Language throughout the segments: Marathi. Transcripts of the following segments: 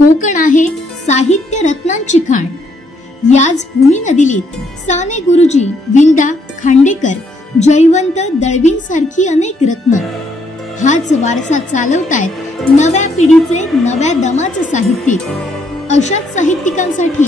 कोकण आहे साहित्य रत्नांची खाण। याच भूमी नदीलीत साने गुरुजी, विंदा, खांडेकर, जयवंत, दळवीन सारखी अनेक रत्न। हाच वारसा चालवतायत नव्या पिढीचे, नव्या दमाचे साहित्यिक। अशाच साहित्यिकांसाठी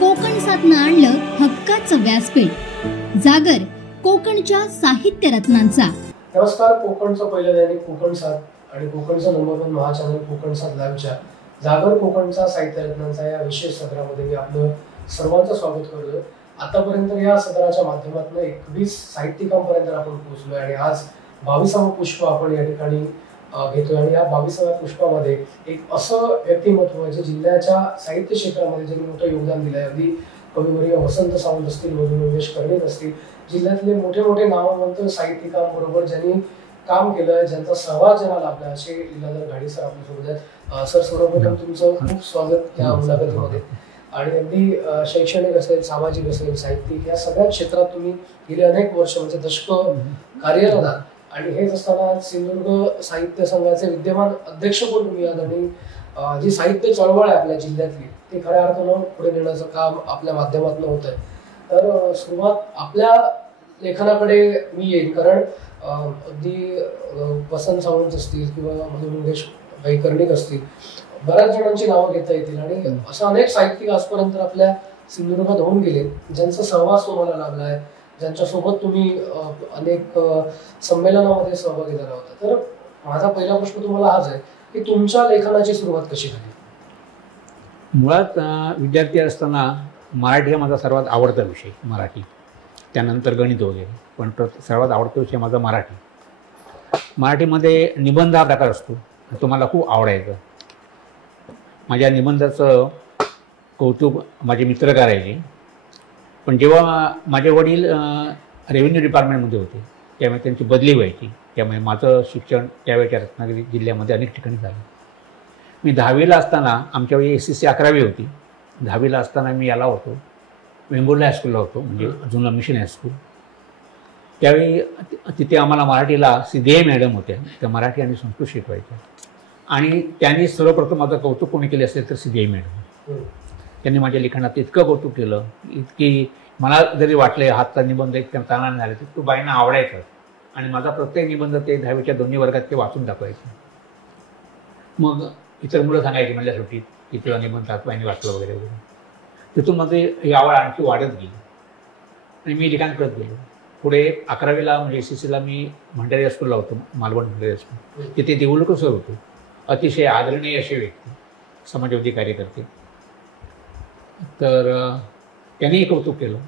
कोकण साथनं आणलं हक्काचं व्यासपीठ। जागर कोकणच्या साहित्य रत्नांचा। नमस्कार, कोकणचं पहिलं दैनिक कोकण साथ आणि कोकणचं नंबर 1 महा चॅनल कोकण साथ लाईव्हच्या जागर कोकणचा साहित्य रत्नांचा या विशेष सत्रामध्ये मी आपलं सर्वांचं स्वागत करतो। आतापर्यंत या सत्राच्या माध्यमातून 21 साहित्यिकांपर्यंत आपण पोहोचलोय आणि आज 22वं पुष्प आपण या ठिकाणी घेतोय। आणि या 22व्या पुष्पामध्ये एक असं व्यक्तिमत्व जे जिल्ह्याच्या साहित्य क्षेत्रामध्ये ज्यांनी मोठं योगदान दिलंय, अगदी कविवर्य वसंत सावंत असतील, मधु मंगेश कर्णिक असतील, जिल्ह्यातले मोठे मोठे नामवंत साहित्यिकांबरोबर ज्यांनी काम केलं, ज्यांचा सहवास ज्यांना लाभला, असे लीलाधर घाडी सर आपल्यासोबत आहेत। सर, सर्वप्रथम तुमचं खूप स्वागत या मुलाखतीमध्ये। आणि अगदी शैक्षणिक असेल, सामाजिक असेल, साहित्यिक या सगळ्या क्षेत्रात तुम्ही गेली अनेक वर्ष म्हणजे दशक कार्यरत आहात। आणि हेच असताना सिंधुदुर्ग साहित्य संघाचे विद्यमान अध्यक्ष पण तुम्ही आहात आणि जी साहित्य चळवळ आहे आपल्या जिल्ह्यातली ती खऱ्या अर्थानं पुढे नेण्याचं काम आपल्या माध्यमातून होत आहे। तर सुरुवात आपल्या लेखनाकडे मी येईन, कारण अगदी वसंत सावंत असतील किंवा मधु मंगेश कर्णिक असतील, बऱ्याच जणांची नावं घेता येतील आणि असं अनेक साहित्यिक आजपर्यंत आपल्या सिंधुदुर्गात होऊन गेले, ज्यांचा सहवास तुम्हाला लाभला आहे, ज्यांच्यासोबत तुम्ही अनेक संमेलनामध्ये सहभागी झाला होता। तर माझा पहिला प्रश्न तुम्हाला हाच आहे की तुमच्या लेखनाची सुरुवात कशी झाली? मुळात विद्यार्थी असताना मराठी हा माझा सर्वात आवडता विषय, मराठी, त्यानंतर गणित वगैरे, पण सर्वात आवडता विषय माझा मराठी। मराठीमध्ये निबंध हा प्रकार असतो, तो मला खूप आवडायचा। माझ्या निबंधाचं कौतुक माझे मित्र करायचे, पण जेव्हा माझे वडील रेव्हेन्यू डिपार्टमेंटमध्ये होते त्यामुळे त्यांची बदली व्हायची, त्यामुळे माझं शिक्षण त्यावेळेच्या रत्नागिरी जिल्ह्यामध्ये अनेक ठिकाणी झालं। मी 10वीला असताना, आमच्या वेळी SCC 11वी होती, 10वीला असताना मी याला होतो, वेंगुर्ला हायस्कूलला होतो, म्हणजे जुनं मिशन हायस्कूल। त्यावेळी तिथे आम्हाला मराठीला सिद्धे मॅडम होत्या, त्या मराठी आणि संस्कृत शिकवायच्या आणि त्यांनी सर्वप्रथम माझं कौतुक कोणी केले असेल तर सिद्धे मॅडम। त्यांनी माझ्या लिखाणात इतकं कौतुक केलं की मला जरी वाटले हातचा निबंध इतक्या चांगला झाले तर तो बाईंना आवडायचं आणि माझा प्रत्येक निबंध ते 10वीच्या दोन्ही वर्गात ते वाचून दाखवायचे। मग इतर मुलं सांगायची म्हणल्या सुट्टीत की तुला निबंध बाईंनी वाचलं वगैरे वगैरे। तिथून माझी ही आवड आणखी वाढत गेली आणि मी लिखाण करत गेलो। पुढे 11वीला म्हणजे SCCला मी भंडारी हायस्कूलला होतो, मालवण भंडारी हायस्कूल, तिथे देऊळकर सर होते, अतिशय आदरणीय असे व्यक्ती, समाजवादी कार्यकर्ते। तर त्यांनीही कौतुक केलं,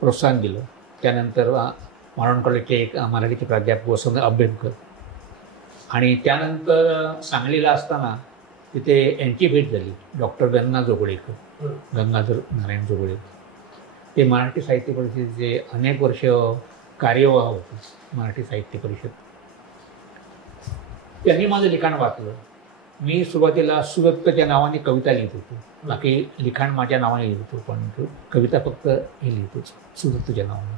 प्रोत्साहन दिलं। त्यानंतर मालवण कॉलेजचे एक मराठीचे प्राध्यापक वसंत अभ्यंकर, आणि त्यानंतर सांगलीला असताना तिथे यांची भेट झाली, डॉक्टर गंगाधर नारायण जोगळेकर। ते मराठी साहित्य परिषदेचे अनेक वर्ष कार्यवाह होते, मराठी साहित्य परिषद। त्यांनी माझं लिखाण वाचलं। मी सुरुवातीला सुदत्तच्या नावाने कविता लिहित होतो, बाकी लिखाण माझ्या नावाने लिहित होतो, पण कविता फक्त हे लिहितोच सुदत्तच्या नावाने।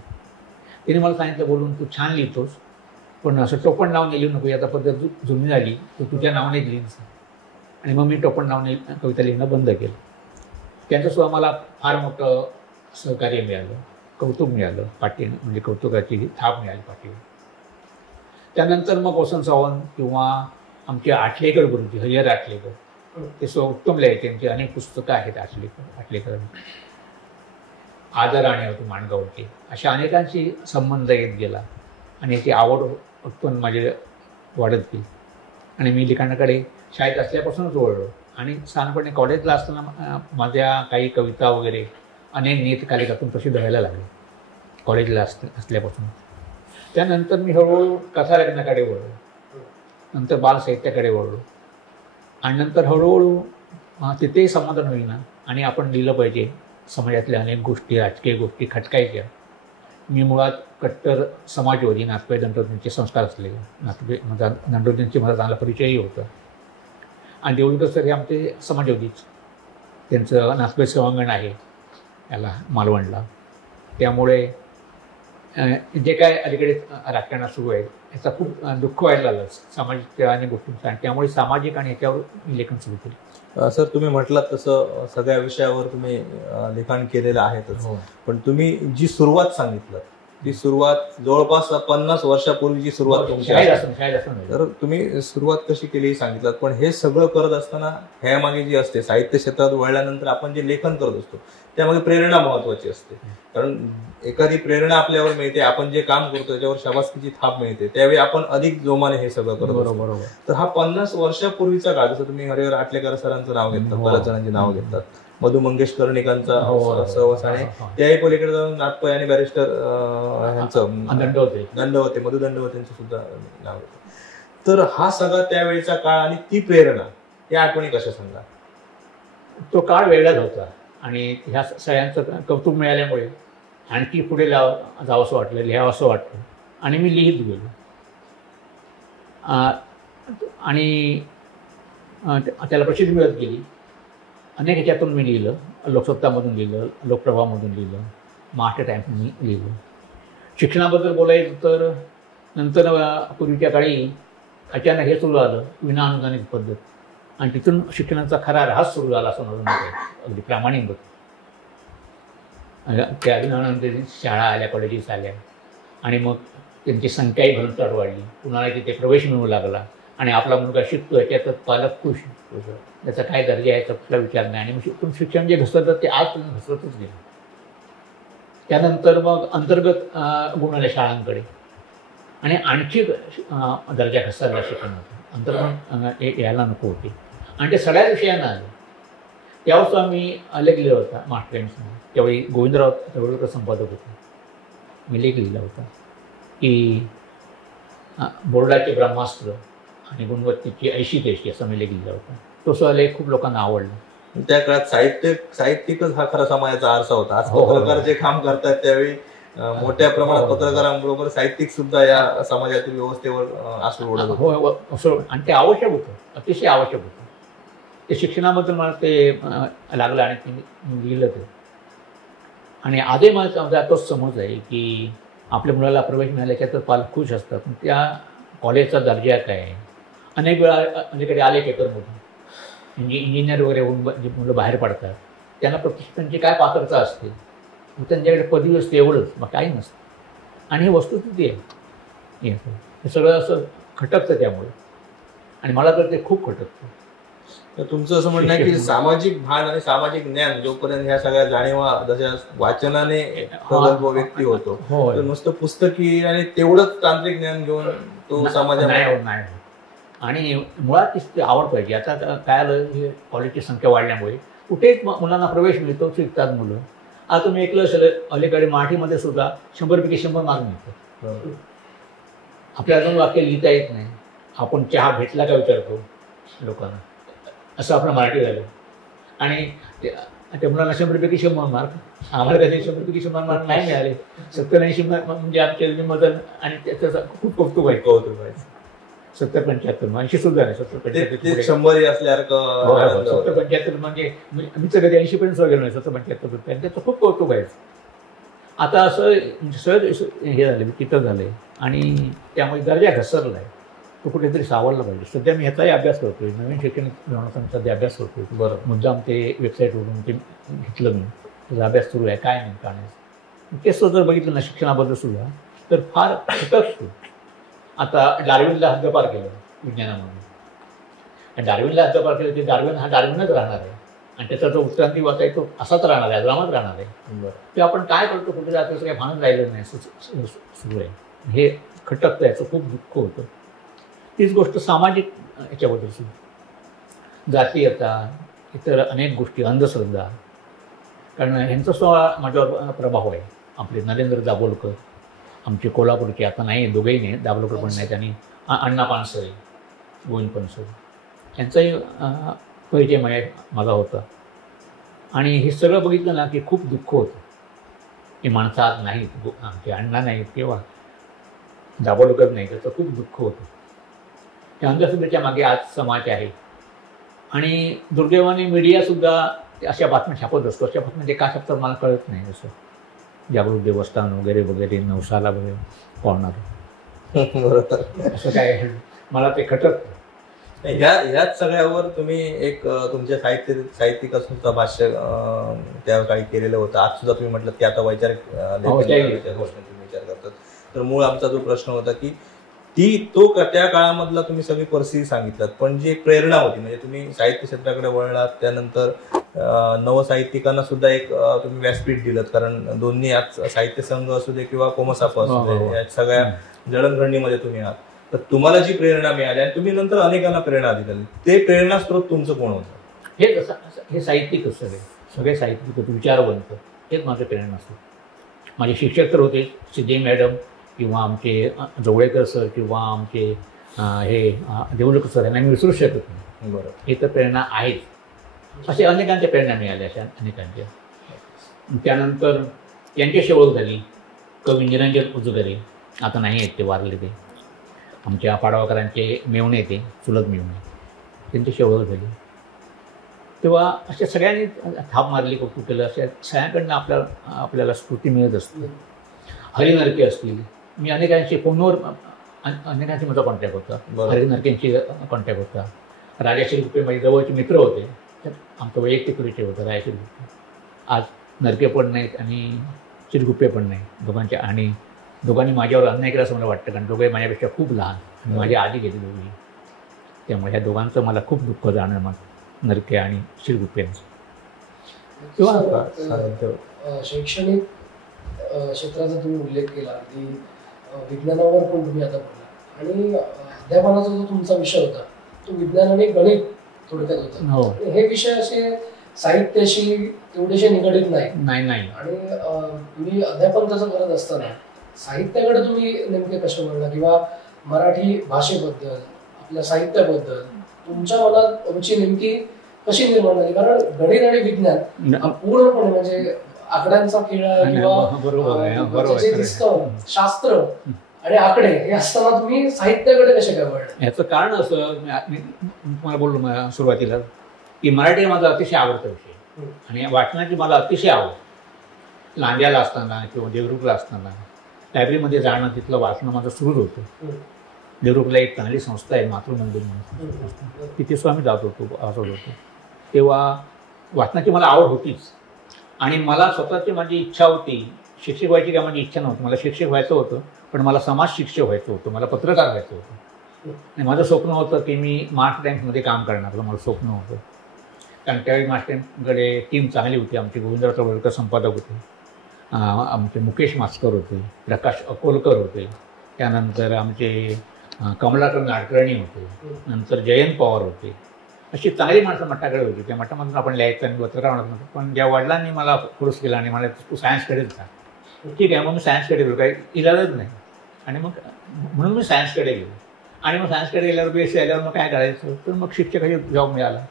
त्याने मला सांगितलं बोलून, तू छान लिहितोस पण असं टोपण नावाने लिहू नको, आता पद्धत जुनी झाली, तू तुझ्या नावानेच लिहिस। आणि मग मी टोपण नावाने कविता लिहिणं बंद केलं। त्यांच्यासुद्धा मला फार मोठं सहकार्य मिळालं, कौतुक मिळालं, पाठी म्हणजे कौतुकाची थाप मिळाली पाठीवर। त्यानंतर मग वसंत सावंत किंवा आमचे आठलेकर गुरुजी, हरिहर आठलेकर, ते उत्तम लिहायचे, त्यांची अनेक पुस्तकं आहेत आठलेकरांची, आदर आणि होतो माणगावचे, अशा अनेकांशी संबंध येत गेला आणि ती आवड उत्पन्न माझे वाढत गेली। आणि मी लिखाणाकडे शाळेत असल्यापासूनच वळलो आणि साधारणपणे कॉलेजला असताना माझ्या काही कविता वगैरे अनेक नियतकालिकातून प्रसिद्ध व्हायला लागले कॉलेजला असल्यापासून। त्यानंतर मी हळूहळू कथा लेखनाकडे वळलो, नंतर बालसाहित्याकडे वळलो आणि नंतर हळूहळू तिथेही समाधान होईना आणि आपण लिहिलं पाहिजे। समाजातल्या अनेक गोष्टी, राजकीय गोष्टी खटकायच्या। मी मुळात कट्टर समाजवादी, नाथपाई दंडोजींचे संस्कार असलेले, दंडोजींची माझा चांगला परिचयही होता आणि देऊळकर सर हे आमचे समाजवादीच, त्यांचं नाथपाई सभांगण आहे याला मालवणला, त्यामुळे जे काय अलीकडे राजकारणात सुरू आहे याचा खूप दुःख व्हायला लागलं सामाजिक आणि गोष्टींचं, आणि त्यामुळे सामाजिक आणि याच्यावर मी लेखन सुरू केलं. सर, तुम्ही म्हटलात तसं सगळ्या विषयावर तुम्ही लिखाण केलेलं आहेतच, पण तुम्ही जी सुरुवात सांगितलं ती सुरुवात जवळपास 50 वर्षापूर्वीची सुरुवात तुमची आहे. तर तुम्ही सुरुवात कशी केली सांगितलं, पण हे सगळं करत असताना ह्यामागे जी असते साहित्य क्षेत्रात वळल्यानंतर आपण जे लेखन करत असतो त्यामागे प्रेरणा महत्वाची असते. कारण एखादी प्रेरणा आपल्यावर मिळते, आपण जे काम करतो त्याच्यावर शाबासकीची थाप मिळते, त्यावेळी आपण अधिक जोमाने हे सगळं करतो. बरोबर. तर हा 50 वर्षापूर्वीचा काळ, जसं तुम्ही हरिहर आटलेकर सरांचं नाव घेतात, बऱ्याच जणांची नाव घेतात, मधु मंगेश कर्णिकांचा सहवास आहे, त्याही पलीकडे जाऊन नाथपै आणि बॅरिस्टर यांचं दंडवते मधु दंडवते यांचं सुद्धा नाव घेतात. तर हा सगळा त्यावेळीचा काळ आणि ती प्रेरणा, या आठवणी कशा सांगा? तो काळ वेगळाच होता आणि ह्या सगळ्यांचं कौतुक मिळाल्यामुळे आणखी पुढे जावंसं वाटलं, लिहावंसं वाटलं आणि मी लिहित गेलो. आणि त्याला प्रसिद्धी मिळत गेली. अनेक ह्याच्यातून मी लिहिलं, लोकसत्तामधून लिहिलं, लोकप्रभामधून लिहिलं, महाराष्ट्र टाइम्समधून लिहिलं. शिक्षणाबद्दल बोलायचं तर नंतर पूर्वीच्या काळी अचानक हे सुरू झालं विनाअनुदानित पद्धत, आणि तिथून शिक्षणाचा खरा ऱ्हास सुरू झाला असं माझं मत आहे, अगदी प्रामाणिक होतं. त्या विनाअनुदानित शाळा आल्या, कॉलेजेस आल्या आणि मग त्यांची संख्याही भरमसाठ वाढली, कुणाला तिथे प्रवेश मिळू लागला आणि आपला मुलगा शिकतो याच्यात पालक खुश, त्याचा काय दर्जा आहे याचा विचार नाही. आणि मग शिक्षण जे घसरतं ते आजपर्यंत घसरतच गेलं. त्यानंतर मग अंतर्गत गुण आले शाळांकडे आणि आणखी दर्जा घसरला शिक्षणाचा, अंतर्गत यायला नको होते आणि ते सगळ्याच विषयांना आले. त्यावेळेस आम्ही लेख लिहिला होता महाराष्ट्र टाइम्समध्ये. त्यावेळी गोविंदराव तळवलकर संपादक होते. मी लेख लिहिला होता की बोर्डाचे ब्रह्मास्त्र आणि गुणवत्तेची 80-83 असा मी लेख लिहिला होता. तो सगळा लेख खूप लोकांना आवडला. त्या काळात साहित्यिकच हा खरा समाजाचा आरसा होता. आज पत्रकार जे काम करतात त्यावेळी मोठ्या प्रमाणात पत्रकारांबरोबर साहित्यिक सुद्धा या समाजातील व्यवस्थेवर आसरू ओढत होतं. आणि ते आवश्यक होतं, अतिशय आवश्यक होतं. ते शिक्षणाबद्दल मला ते लागलं आणि ते मी लिहिलं ते. आणि आजही मला तोच समज आहे की आपल्या मुलाला प्रवेश मिळाल्याच्या तर पालक खुश असतात, पण त्या कॉलेजचा दर्जा काय. अनेक वेळा अलीकडे आले पेपरमधून इंजिनियर वगैरे होऊन जे मुलं बाहेर पडतात त्यांना त्यांची काय पात्रता असते, त्यांच्याकडे पदवी असते एवढंच, मग काही नसतं. आणि हे वस्तुस्थिती आहे, हे सगळं असं खटकतं त्यामुळे, आणि मला तर ते खूप खटकतं. तुमचं असं म्हणणं आहे की सामाजिक भान आणि सामाजिक ज्ञान जोपर्यंत ह्या सगळ्या जाणीवा जशा वाचनाने व्यक्ती होतो, नुसतं पुस्तकी आणि तेवढंच तांत्रिक ज्ञान घेऊन तो समाजात नाही. आणि मुळात ती आवड पाहिजे. आता काय आलं, हे कॉलेजची संख्या वाढल्यामुळे कुठेच मुलांना प्रवेश मिळतो, शिकतात मुलं. आता तुम्ही ऐकलं असेल अलीकडे मराठीमध्ये सुद्धा 100पैकी 100 मार्क मिळतात. आपल्याला 2 वाक्य लिहिता येत नाही, आपण चहा भेटला का विचारतो लोकांना, असं आपलं मराठी झालं. आणि त्या मुलांना 100पैकी 100 मार्क, आम्हाला कधी 100पैकी 100 मार्क नाही मिळाले. 70-80 म्हणजे आमच्या मदन, आणि त्याचं खूप कौतुक व्हायचं. 70-75 80 सुद्धा नाही, 70-75 100 असल्यासारखं. 70-75 म्हणजे मी तर कधी 80पर्यंत गेलो नाही, 70-75 त्याचं खूप कौतुक व्हायचं. आता असं सहज हे झालं, विचित्र झालंय आणि त्यामुळे दर्जा घसरला आहे. तो कुठेतरी सावरला पाहिजे. सध्या मी ह्याचाही अभ्यास करतोय, नवीन शैक्षणिक धोरणाचा सध्या अभ्यास करतोय. बरं, मुद्दाम ते वेबसाईटवरून ते घेतलं मी, त्याचा अभ्यास सुरू आहे. काय नाही का नाही तेच जर बघितलं ना शिक्षणाबद्दल सुद्धा तर फार खटकतो. आता डार्विनला हद्दपार केलं विज्ञानामध्ये. डार्विनला हद्दपार केलं ते डार्विन हा डार्विनच राहणार आहे आणि त्याचा जो उत्क्रांतीवाद आहे तो असाच राहणार आहे, अजरामत राहणार आहे. बरं, ते आपण काय करतो, कुठे जातो असं काही भानच राहिलं नाही, सुरू आहे. हे खटकतं, याचं खूप दुःख होतं. तीच गोष्ट सामाजिक याच्याबद्दल सुद्धा, जातीयता, इतर अनेक गोष्टी, अंधश्रद्धा. कारण ह्यांचा सुद्धा माझ्यावर प्रभाव आहे. आपले नरेंद्र दाभोलकर, आमचे कोल्हापूरचे, आता नाही, दोघेही नाही, दाभोलकर पण नाहीत, आणि अण्णा पानसरे, गोविंद पानसरे, यांचाही परिचय माझा होता. आणि हे सगळं बघितलं ना की खूप दुःख होतं. ही माणसं आज नाहीत, आमचे अण्णा नाहीत किंवा दाभोलकर नाही, त्याचं खूप दुःख होतं. त्या अंधश्रद्धेच्या मागे आज समाज आहे. आणि दुर्दैवाने मीडियासुद्धा अशा बातम्या छापत असतो. अशा बातम्या ते का छापतात मला कळत नाही. असं जागृत देवस्थान वगैरे वगैरे नवसाला वगैरे पावणार बरोबर. असं काय मला ते खटत. ह्याच सगळ्यावर तुम्ही एक तुमच्या साहित्यिक असून भाष्य त्या काळी केलेलं होतं. आज सुद्धा तुम्ही म्हटलं की आता वैचारिक तुम्ही विचार करतात. तर मूळ आमचा जो प्रश्न होता की त्या काळामधला तुम्ही सगळी परिस्थिती सांगितलात, पण जी प्रेरणा होती म्हणजे तुम्ही साहित्य क्षेत्राकडे वळलात, त्यानंतर नवसाहित्यिकांना सुद्धा एक तुम्ही व्यासपीठ दिलं, कारण दोन्ही यात साहित्य संघ असू दे किंवा कोमसाप असू दे, या सगळ्या जडणघडणीमध्ये तुम्ही आहात. तर तुम्हाला जी प्रेरणा मिळाली आणि तुम्ही नंतर अनेकांना प्रेरणा दिली, ते प्रेरणा स्त्रोत तुमचं कोण होतं? हे साहित्यिक सगळे साहित्यिक होते, विचारवंत, हेच माझं प्रेरणा असतं. माझे शिक्षक तर होते सिद्धे मॅडम किंवा आमचे जवळेकर सर किंवा आमचे हे देवलकर सर, यांना मी विसरू शकत नाही. बरोबर. हे तर प्रेरणा आहेच. असे अनेकांच्या प्रेरणा मिळाल्या, अशा अनेकांच्या. त्यानंतर यांच्याशी ओळख झाली. कवी निरंजन उजगरे, आता नाही आहेत ते, वारले ते. आमच्या पाडवाकरांचे मेवणे, ते चुलत मेवणे, त्यांच्याशी ओळख झाली. तेव्हा अशा सगळ्यांनी थाप मारली, कौतुक केलं. अशा सगळ्यांकडनं आपल्याला स्फूर्ती मिळत असते. हरी नरके असतील, मी अनेकांशी फोनवर अनेकांशी माझा कॉन्टॅक्ट होता. हरी नरकेंशी कॉन्टॅक्ट होता. राजाश्री गुप्पे माझे जवळचे मित्र होते. आमचं वैयक्तिक परिचय होता राजाश्री गुप्पे. आज नरके पण नाहीत आणि श्रीगुप्पे पण नाही दोघांच्या. आणि दोघांनी माझ्यावर अन्याय केला असं मला वाटतं, कारण दोघे माझ्यापेक्षा खूप लहान आणि माझ्या आधी गेले दोघी. त्यामुळे ह्या दोघांचं मला खूप दुःख जाणं, मग नरके आणि श्रीगुप्पेंचं. किंवा शैक्षणिक क्षेत्राचा तुम्ही उल्लेख केला, की विज्ञानावर पण तुम्ही आता बोलला, आणि अध्यापनाचा जो तुमचा विषय होता तो विज्ञान आणि गणित थोडक्यात होता. हे विषय असे साहित्याशी तेवढेसे निगडीत नाही. आणि तुम्ही अध्यापन तसं करत असताना साहित्याकडे तुम्ही नेमके कसे वळला, किंवा मराठी भाषेबद्दल, आपल्या साहित्याबद्दल तुमच्या मनात रुची नेमकी कशी निर्माण झाली? कारण गणित आणि विज्ञान पूर्णपणे म्हणजे आकड्यांचा खेळ किंवा जे दिसतं शास्त्र आणि आकडे हे असताना तुम्ही साहित्याकडे कसे काय वळले? याचं कारण असं, मी तुम्हाला बोललो सुरुवातीला की मराठी माझा अतिशय आवडता विषय आणि वाचनाची मला अतिशय आवड. लांज्याला असताना किंवा देवरुखला असताना लायब्ररीमध्ये जाणं, तिथलं वाचणं माझं सुरूच होतं. देवरुखला एक चांगली संस्था आहे, मातृमंदिर म्हणून, तिथे सुद्धा आम्ही जात होतो, वाचत होतो. तेव्हा वाचनाची मला आवड होतीच. आणि मला स्वतःची माझी इच्छा होती, शिक्षक व्हायची काय माझी इच्छा नव्हती. मला शिक्षक व्हायचं होतं, पण मला समाज शिक्षक व्हायचं होतं, मला पत्रकार व्हायचं होतं. आणि माझं स्वप्न होतं की मी महाराष्ट्र टाइम्समध्ये काम करणार, माझं स्वप्न होतं. कारण त्यावेळी महाराष्ट्र टाइम्सकडे टीम चांगली होती. आमचे गोविंदराव तळवलकर संपादक होते, आमचे मुकेश मास्कर होते, प्रकाश अकोलकर होते, त्यानंतर आमचे कमलाकर नाडकर्णी होते, नंतर जयंत पवार होते. अशी चांगली माणसं मठाकडे होती. त्या मठामधून आपण लिहायचं आणि पत्रकार म्हणत नव्हतं. पण ज्या वडिलांनी मला फोर्स केला आणि मला तू सायन्सकडेच जा, ठीक आहे, मग मी सायन्सकडे गेलो, काही इलाजच नाही. आणि मग म्हणून मी सायन्सकडे गेलो. आणि मग सायन्सकडे गेल्यावर BSc आल्यावर मग काय करायचं, तर मग शिक्षकाची जॉब मिळाला.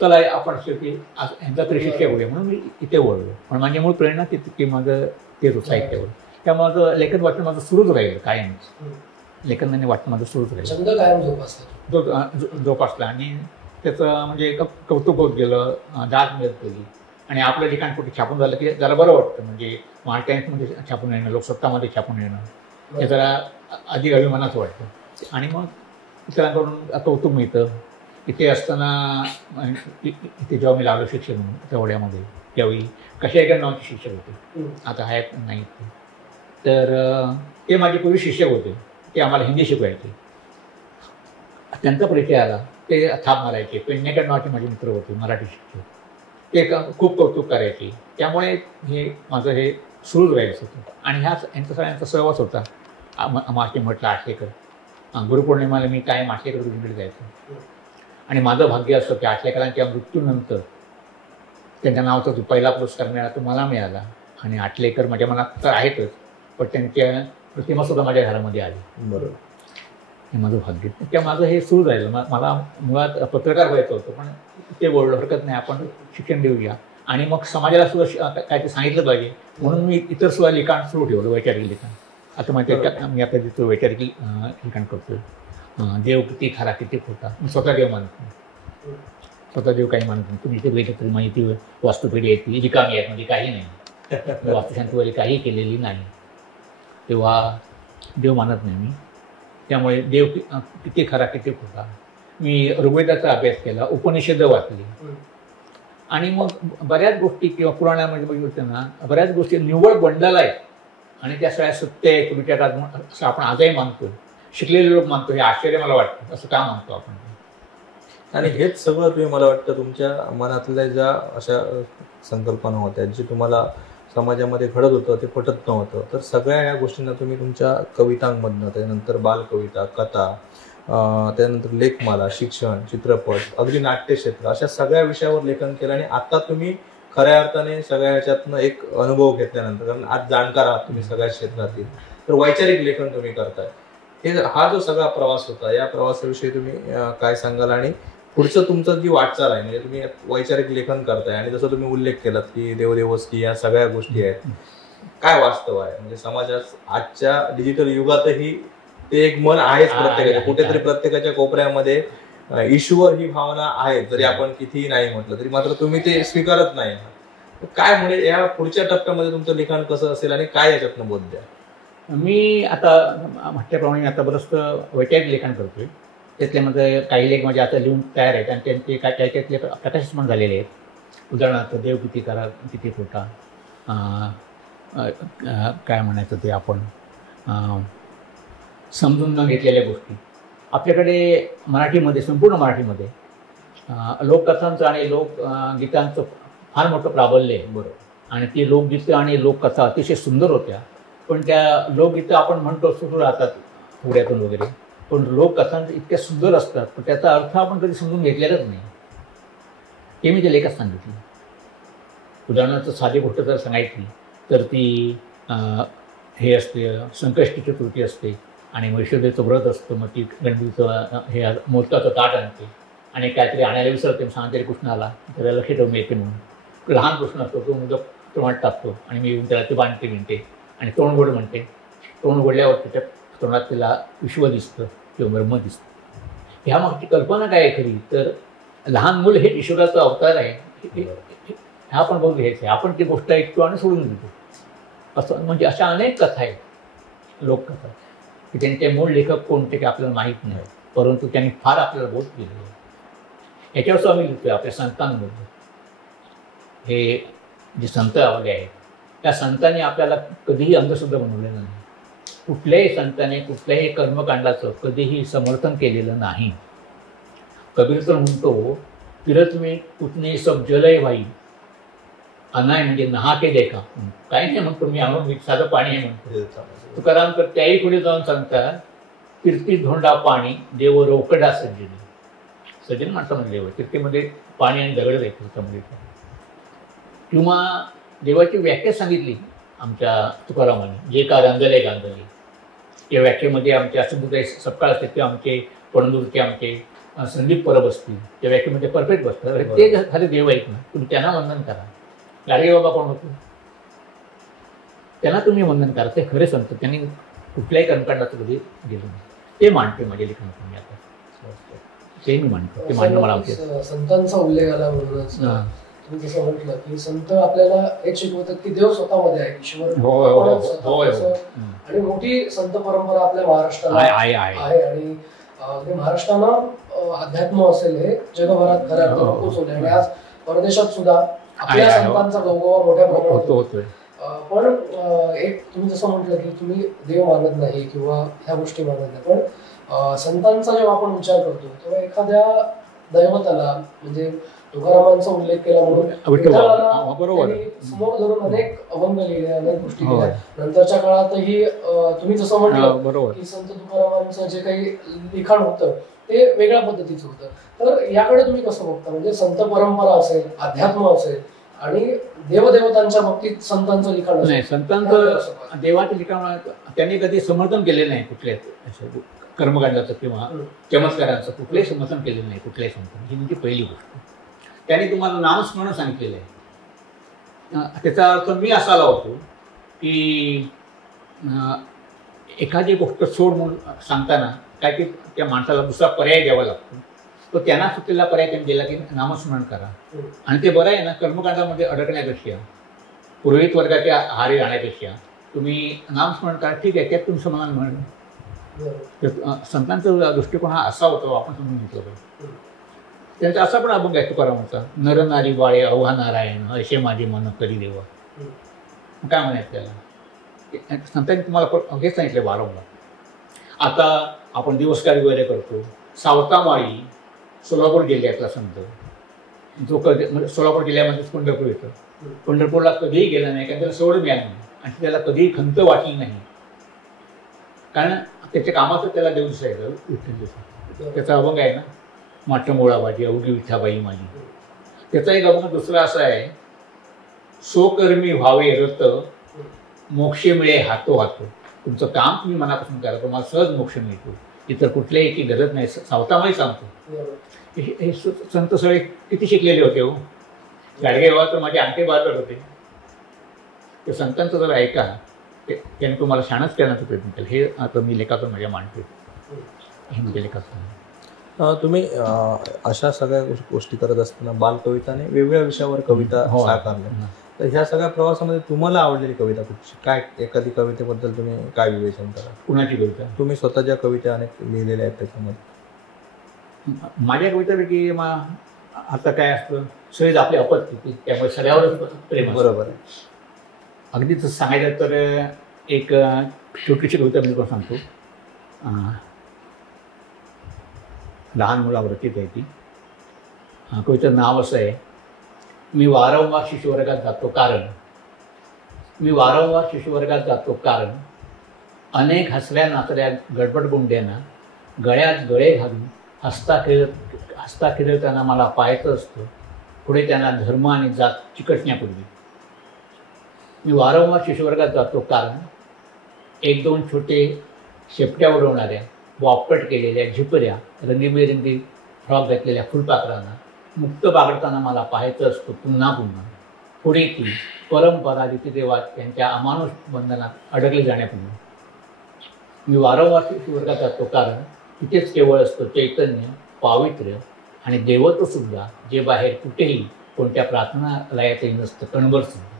चला आपण शेवटी यांचा तरी शिक्षक होऊया म्हणून मी इथे वळलो. पण माझी मूळ प्रेरणा की माझं तेच साहित्यावर. त्यामुळे माझं लेखन वाचन माझं सुरूच राहिलं कायमच. लेखनाने वाटणं माझं सुरूच राहिलं, जोपासला. आणि त्याचं म्हणजे कौतुक होत गेलं, दाद मिळत गेली. आणि आपलं ठिकाण कुठे छापून झालं की जरा बरं वाटतं. म्हणजे महाराष्ट्र टाइम्समध्ये छापून येणं, लोकसत्तामध्ये छापून येणं, हे जरा अधिक अभिमानाचं वाटतं. आणि मग इतरांकडून कौतुक मिळतं. इथे असताना इथे जेव्हा मी लागलो शिक्षक म्हणून तेवढ्यामध्ये, त्यावेळी कशा एका नावाचे शिक्षक होते, आता आहेत नाही. तर ते माझे पूर्वी शिक्षक होते, ते आम्हाला हिंदी शिकवायचे. त्यांचा परिचय आला, ते थाप मारायचे. पेडणेकर नावाचे माझे मित्र होते, मराठी शिक्षक, ते खूप कौतुक करायचे. त्यामुळे हे माझं हे सुरूच राहायचं होतं. आणि यांचा सगळ्यांचा सहवास होता. मासे म्हटलं आठलेकर, गुरुपौर्णिमाला मी काय आठलेकर गुरुकडे जायचो. आणि माझं भाग्य असतं की आठलेकरांच्या मृत्यूनंतर त्यांच्या नावाचा जो पहिला पुरस्कार मिळाला तो मला मिळाला. आणि आठलेकर माझ्या मनात तर आहेतच, पण त्यांच्या प्रतिमासुद्धा माझ्या घरामध्ये आली. बरोबर, हे माझं भाग्य. त्या माझं हे सुरू राहिलं. मला मुळात पत्रकार व्हायचं होतं, पण ते बोललं हरकत नाही, आपण शिक्षण देऊया. आणि मग समाजाला सुद्धा काय ते सांगितलं पाहिजे म्हणून मी इतर सुद्धा लिखाण सुरू ठेवलं, वैचारिक लिखाण. आता माहिती आहे, मी आता तिथं वैचारिक लिखाण करतोय. देव किती खरा किती खोटा, मी स्वतः देव मानतो, स्वतः देव काही मानतो. तुम्ही इथे गेलं तरी माझी ती वास्तुपिढी आहे, ती रिकामी आहे, म्हणजे काही नाही. वास्तुशांती वगैरे काही केलेली नाही, तेव्हा देव मानत नाही मी. त्यामुळे देव किती खरा किती खोटा. मी ऋग्वेदाचा अभ्यास केला, उपनिषद वाचली, आणि मग बऱ्याच गोष्टी किंवा पुराणामध्ये बघितलं ना, बऱ्याच गोष्टी निव्वळ बंडल आहेत आणि त्या सगळ्या सत्य आहेत विचारात असं आपण आजही मानतो. शिकलेले लोक मानतो, हे आश्चर्य मला वाटतं. असं का मानतो आपण? आणि हेच सगळं तुम्ही मला वाटतं तुमच्या मनातल्या ज्या अशा संकल्पना होत्या, जी तुम्हाला समाजामध्ये घडत होतं ते पटत नव्हतं, तर सगळ्या ह्या गोष्टींना तुम्ही तुमच्या कवितांमधनं, त्यानंतर बालकविता, कथा, त्यानंतर लेखमाला, शिक्षण, चित्रपट, अगदी नाट्यक्षेत्र, अशा सगळ्या विषयावर लेखन केलं. आणि आता तुम्ही खऱ्या अर्थाने सगळ्या ह्याच्यातनं एक अनुभव घेतल्यानंतर, कारण आज जाणकार आहात तुम्ही सगळ्या क्षेत्रातील, तर वैचारिक लेखन तुम्ही करताय. हा जो सगळा प्रवास होता, या प्रवासाविषयी तुम्ही काय सांगाल? आणि पुढचं तुमचं जी वाटचाल आहे, म्हणजे तुम्ही वैचारिक लेखन करताय आणि जसं तुम्ही उल्लेख केलात की देवदेवस्की, या सगळ्या गोष्टी आहेत, काय वास्तव आहे? म्हणजे समाजात आजच्या डिजिटल युगातही ते एक मन आहेच प्रत्येकाच्या, कुठेतरी प्रत्येकाच्या कोपऱ्यामध्ये ईश्वर ही भावना आहे, जरी आपण कितीही नाही म्हटलं तरी, मात्र तुम्ही ते स्वीकारत नाही. काय म्हणजे या पुढच्या टप्प्यामध्ये तुमचं लिखाण कसं असेल आणि काय याच्यातनं बोध द्या? मी आता म्हटल्याप्रमाणे आता बरंचसं वैचारिक लेखन करतोय. त्यातल्यामध्ये काही लेख म्हणजे आता लिहून तयार आहेत आणि त्यांचे काय त्यातले प्रकाशित पण झालेले आहेत. उदाहरणार्थ देव किती खरा किती खोटा, काय म्हणायचं ते आपण समजून न घेतलेल्या गोष्टी. आपल्याकडे मराठीमध्ये, संपूर्ण मराठीमध्ये लोककथांचं आणि लोकगीतांचं फार मोठं प्राबल्य आहे. बरोबर. आणि ती लोकगीतं आणि लोककथा अतिशय सुंदर होत्या, पण त्या लोकगीतं आपण म्हणतो सुरू राहतात पुढ्यातून वगैरे, पण लोककथांचं इतक्या सुंदर असतात, पण त्याचा अर्थ आपण कधी समजून घेतलेलाच नाही. हे मी त्या लेखात सांगितलं. उदाहरणार्थ साधी गोष्ट जर सांगायची तर ती हे असते, संकष्टी चतुर्थी असते आणि वैष्णोदेवीचं व्रत असतं. मग ती गणपतीचं हे मोदकाचं ताट आणते आणि काहीतरी आणायला विसरते, सांगते कृष्णाला, त्याला लक्ष ठेवून येते म्हणून. लहान कृष्ण असतो, तो मोदक तोंडात टाकतो आणि मी येऊन त्याला ते बांधते विणते आणि तोंड गोड म्हणते. तोंड गोडल्यावर त्याच्या तोंडात त्याला विश्व दिसतं किंवा ब्रह्म दिसतं. ह्या मागची कल्पना काय आहे खरी, तर लहान मूल हे ईश्वराचा अवतार आहे, ह्या आपण बघून घ्यायचं आहे. आपण ती गोष्ट ऐकतो आणि सोडून देतो. असं म्हणजे अशा अनेक कथा आहेत, लोककथा, की त्यांचे मूळ लेखक कोणते की आपल्याला माहीत नाही, परंतु त्यांनी फार आपल्याला बोध केलेलं आहे. ह्याच्यावरच आम्ही लिहितोय आपल्या संतांबद्दल. हे जे संत आवडले आहेत, त्या संतांनी आपल्याला कधीही अंधश्रद्धा बनवलेलं नाही. कुठल्याही संताने कुठल्याही कर्मकांडाचं कधीही समर्थन केलेलं नाही. कबीर तर म्हणतो, फिरत मी कुठने सब जलय भाई, अनाय म्हणजे नहा के देखा. काही नाही म्हणतो मी, अंग साधं पाणी आहे म्हणतो. तुकाराम तर त्याही पुढे जाऊन सांगतात, कीर्ती धोंडा पाणी देव रोकडा सज्जन. सज्जन माणसामध्ये देव, कीर्तीमध्ये पाणी आणि दगड आहे त्याच्यामध्ये. किंवा देवाची व्याख्या सांगितली आमच्या तुकारामाने, जे का गांधले गांधले, या व्याख्येमध्ये आमच्या सिंधुताई सपकाळ असते किंवा आमचे पणदूरचे आमचे संदीप परब असतील, त्या व्याख्येमध्ये परफेक्ट बसतात. ते खरे देव आहेत ना, तुम्ही त्यांना वंदन करा. गाडगे बाबा कोण होते, त्यांना तुम्ही वंदन करा. ते खरे संत, त्यांनी कुठल्याही कर्मकांडाचं कधी गेलो नाही. ते मांडते माझ्या लेखनात मी आता, ते मी मांडतो. ते मांडणं मला आवडते. संतांचा उल्लेख आला म्हणूनच तुम्ही जसं म्हटलं की संत आपल्याला हे शिकवतात की देव स्वतःमध्ये आहे, ईश्वर. आणि मोठी संत परंपरा आपल्या महाराष्ट्राला आहे. आणि महाराष्ट्रानं अध्यात्म असेल हे जगभरात खऱ्या अर्थानं पोहोचवले आणि आज परदेशात सुद्धा आपल्या संतांचा गौरव मोठ्या प्रमाणात होतोय. पण एक तुम्ही जसं म्हटलं की तुम्ही देव मानत नाही किंवा ह्या गोष्टी मानत नाही, पण संतांचा जेव्हा आपण विचार करतो तेव्हा एखाद्या दैवताला, म्हणजे तुकारामांचा उल्लेख केला म्हणून समोर धरून अनेक अभंग लिहिले, अनेक गोष्टी केल्या. नंतरच्या काळातही तुम्ही जसं म्हटलं की संत तुकारामांचं जे काही लिखाण होतं ते वेगळ्या पद्धतीचं होतं. तर याकडे तुम्ही कसं बघता? म्हणजे संत परंपरा असेल, अध्यात्म असेल आणि देवदेवतांच्या बाबतीत संतांचं लिखाण नाही. संतांचं देवाचं लिखाण त्यांनी कधी समर्थन केलेलं नाही कुठल्याच कर्मकांडाचं किंवा चमत्कारांचं, कुठलंही समर्थन केलेलं नाही कुठल्याही संतांनी. ही म्हणजे पहिली गोष्ट. त्यांनी तुम्हाला नामस्मरण सांगितलेलं आहे. त्याचा अर्थ मी असा लावतो की एखादी गोष्ट सोड म्हणून सांगताना काय की त्या माणसाला दुसरा पर्याय द्यावा लागतो. तो त्यांना सुटलेला पर्याय त्यांनी दिला की नामस्मरण करा. आणि ते बरं आहे ना, कर्मकांडामध्ये अडकण्यापेक्षा पुरोहित वर्गाच्या आहारी राहण्यापेक्षा तुम्ही नामस्मरण करा, ठीक आहे, त्यात तुमचं समाधान म्हणणं. संतांचा दृष्टिकोन हा असा होता, आपण समजून घेतलं पाहिजे. त्यांचा असा पण अभंग आहे तुकारामांचा, नर नारी बाळे अवघा नारायण असे माझे मन करी देवा. काय म्हणायचं त्याला? संतांनी तुम्हाला हेच सांगितलं वारंवार. आता आपण दिवसकारी वगैरे करतो. सावतामाळी सोलापूर जिल्ह्यातला संत, जो कधी म्हणजे सोलापूर जिल्ह्यामध्येच पंढरपूर येतं. पंढरपूरला कधीही गेला नाही, कारण त्याला सवड मिळाली नाही आणि त्याला कधीही खंत वाटली नाही, कारण त्याच्या कामाचं त्याला देव दिसायचं. त्याचा अभंग आहे ना, माठ मोळाबाजी अवघी विठाबाई माझी. त्याचा एक अभंग दुसरा असा आहे, स्वकर्मी व्हावे रत मोक्ष मिळे हातो हातो. तुमचं काम तुम्ही मनापासून करा, तुम्हाला सहज मोक्ष मिळतो, इतर कुठल्याही याची गरज नाही. सावतामाळी सांगतो. हे संत सगळे किती शिकलेले होते हो. गाडगे बाबा तर माझे अंगठे बाहेर होते. ते संतांचं जर ऐका, त्याने तुम्हाला शाणच करण्याचा प्रयत्न केला. हे आता मी लेखातून माझ्या मांडतो, हे म्हणजे लेखातून. तुम्ही अशा सगळ्या गोष्टी करत असताना बालकविताने वेगवेगळ्या विषयावर कविता साकारल्या. तर ह्या सगळ्या प्रवासामध्ये तुम्हाला आवडलेली कविता कुठची? काय एखादी कवितेबद्दल तुम्ही काय विवेचन करा? कुणाची कविता? तुम्ही स्वतः ज्या कविता अनेक लिहिलेल्या आहेत त्याच्यामध्ये. माझ्या कवितेपैकी आता काय असतं, सहज आपली अपत्य, त्यामुळे सगळ्यावरच प्रेम. बरोबर आहे. अगदीच सांगायचं तर एक छोटीशी कविता मी तुम्हाला सांगतो. लहान मुलावरतीच आहे ती. कवितेचं नाव असं आहे, मी वारंवार शिशुवर्गात जातो कारण. मी वारंवार शिशुवर्गात जातो कारण अनेक हसऱ्या नाचऱ्या गडबड गुंड्यांना गळ्यात गळे घालून हसता खेळताना मला पाहायचं असतं पुढे त्यांना धर्म आणि जात चिकटण्यापूर्वी. मी वारंवार शिशुवर्गात जातो कारण एक दोन छोटे शेपट्या उडवणाऱ्या वापट केलेल्या झिपऱ्या रंगीबेरंगी फ्रॉक घातलेल्या फुलपाखरांना मुक्त बागडताना मला पाहायचं असतं पुन्हा पुन्हा. पुढे ती परंपरा रीतिरिवाज त्यांच्या अमानुष बंधनात अडकले जाण्यापूर्वी. मी वारंवार शिशुवर्गात जातो कारण तिथेच केवळ असतं चैतन्य, पावित्र्य आणि देवत्व सुद्धा, जे बाहेर कुठेही कोणत्या प्रार्थनालयातही नसतं कणभर सुद्धा.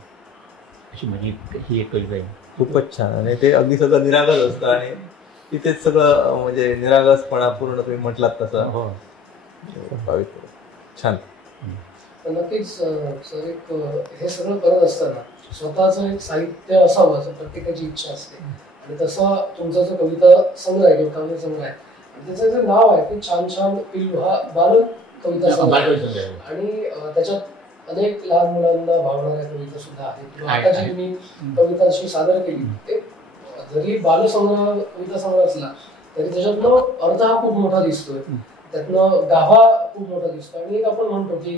अशी माझी ही एक कविता आहे. खूपच छान. आणि ते अगदी सगळं निरागस असतं आणि तिथेच सगळं म्हणजे निरागसपणा पूर्ण तुम्ही म्हटलात तसं. हो, पावित्र्य. छान. नक्कीच सर, एक हे सगळं करत असताना स्वतःचं एक साहित्य असावं असं प्रत्येकाची इच्छा असते. आणि तसा तुमचा जो कविता संग्रह आहे किंवा कविता संग्रह आहे, त्याचं जे नाव आहे ते छान छान पिल्लू, हा बाल कविता संग्रह आहे. आणि त्याच्यात अनेक लहान मुलांना भावणाऱ्या कविता सुद्धा आहेत. आता जी मी कविता अशी सादर केली, ते जरी बालसंग्रह कविता संग्रह असला तरी त्याच्यातनं अर्थ हा खूप मोठा दिसतोय, त्यातनं गाभा खूप मोठा दिसतो. आणि एक आपण म्हणतो की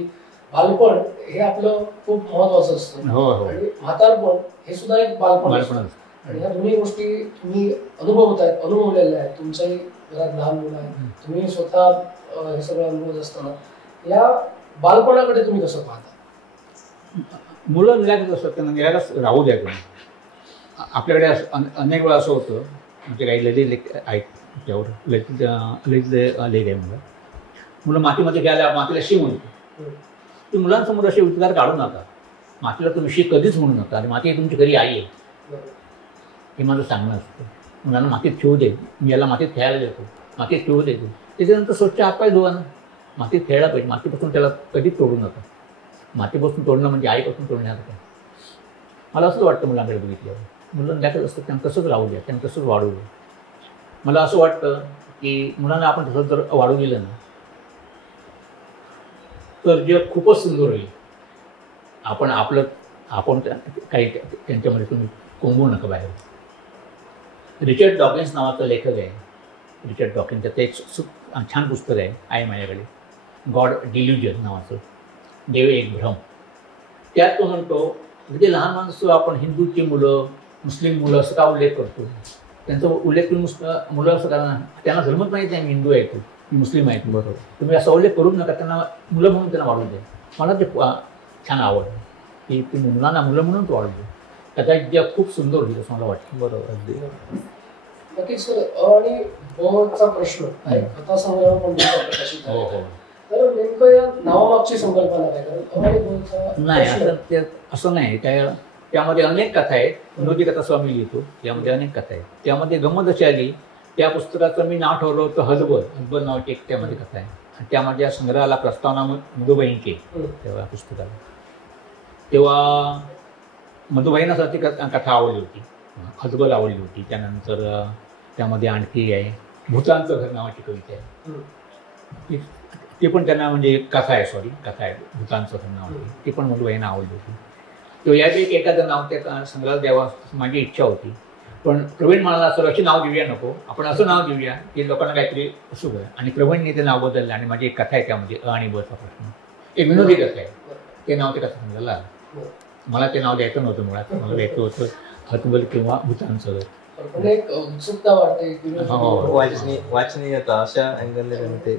बालपण हे आपलं खूप महत्वाचं असतं आणि म्हातारपण हे सुद्धा एक बालपण असतं. आणि ह्या दोन्ही गोष्टी तुम्ही अनुभवलेल्या आहेत. तुमच्याही घरात लहान मुलं आहेत, तुम्ही स्वतः हे सगळं अनुभवत असताना या बालपणाकडे तुम्ही कसं पाहता? मुलं निरागस असतात, त्यांना निरागस राहू द्या तुम्ही. आपल्याकडे अनेक वेळा असं होतं, म्हणजे काही ललित आहेत त्यावर ललित लेख आहे. मुलं मातीमध्ये घ्यायला मातीला शी म्हणतो. तुम्ही मुलांसमोर असे उद्गार काढू नका. मातीला तुम्ही शी कधीच म्हणू नका. आणि माती तुमची घरी आई आहे हे माझं सांगणं असतं. मुलांना मातीत खेळू दे. मी याला मातीत खेळायला देतो, मातीत खेळू देतो. त्याच्यानंतर स्वच्छ हातपाय धुवा ना. मातीत खेळला पाहिजे. मातीपासून त्याला कधीच तोडू नका. मातीपासून तोडणं म्हणजे आईपासून तोडण्यासारखं. मला असं वाटतं मुलांकडे बघितल्यावर. मुलं द्यायचं असतं, त्यांना तसंच राहू द्या, त्यांना तसंच वाढवू द्या. मला असं वाटतं की मुलांना आपण तसं जर वाढू दिलं ना तर जग खूपच सुंदर होईल. आपण काही त्यांच्यामध्ये तुम्ही कोंबू नका बाहेर. रिचर्ड डॉकिन्स नावाचा लेखक आहे. रिचर्ड डॉकिन्स, त्याचं एक छान पुस्तक आहे माझ्याकडे, गॉड डिल्युजन नावाचं, देव एक भ्रम. त्यात तो म्हणतो म्हणजे लहान माणसं आपण हिंदूची मुलं, मुस्लिम मुलं असं का उल्लेख करतो? त्यांचा उल्लेख तुम्ही मुलं असं कारण त्यांना धर्मच माहिती आहे, मी हिंदू आहे, मी मुस्लिम आहे. बरोबर, तुम्ही असा उल्लेख करू नका. त्यांना मुलं म्हणून त्यांना वाढू द्या. मला ते छान आवडतं की तुम्ही मुलांना मुलं म्हणून वाढू द्या. कदाचित जग खूप सुंदर होईल असं मला वाटतं. बरोबर, अगदी नक्कीच सर. आणि बोर्डचा प्रश्न आहे, कथा संग्रह पण प्रकाशित आहे. तर नेमकं या नावामागची संकल्पना काय? कारण नाही, असं नाही काय, त्यामध्ये अनेक कथा आहेत. विनोदी कथा स्वामी लिहितो, यामध्ये अनेक कथा आहेत. त्यामध्ये गंमत अशी आली, त्या पुस्तकाचं मी नाव ठेवलं होतं हतबल नावाची एक त्यामध्ये कथा आहे. आणि त्या माझ्या संग्रहाला प्रस्तावना मधुबाईंची तेव्हा पुस्तकाला. तेव्हा मधुबाईंसाठी कथा आवडली होती, हतबल आवडली होती. त्यानंतर त्यामध्ये आणखी आहे भूतांचं घर नावाची कविता आहे, ते पण त्यांना म्हणजे कथा आहे भूतांचं घर नावाची, ती पण मधुबाईंना आवडली होती. तेव्हा यापैकी एखादं नाव त्या संग्रहाला द्यावा माझी इच्छा होती. पण प्रवीण म्हणाला सर अशी नाव देऊया नको, आपण असं नाव देऊया की लोकांना काहीतरी असू गं. आणि प्रवीणने ते नाव बदललं आणि माझी एक कथा आहे त्यामध्ये अ आणि बचा प्रश्न, एक विनोदी कथा आहे. ते नाव ते कथा संग्रहाला आलं. मला ते नाव द्यायचं नव्हतं मुळात, मला द्यायचं होतं हतबल किंवा भूतांचं घर. एक उत्सुकता वाटते, वाचनीयता अशा अँगलने त्यांनी ते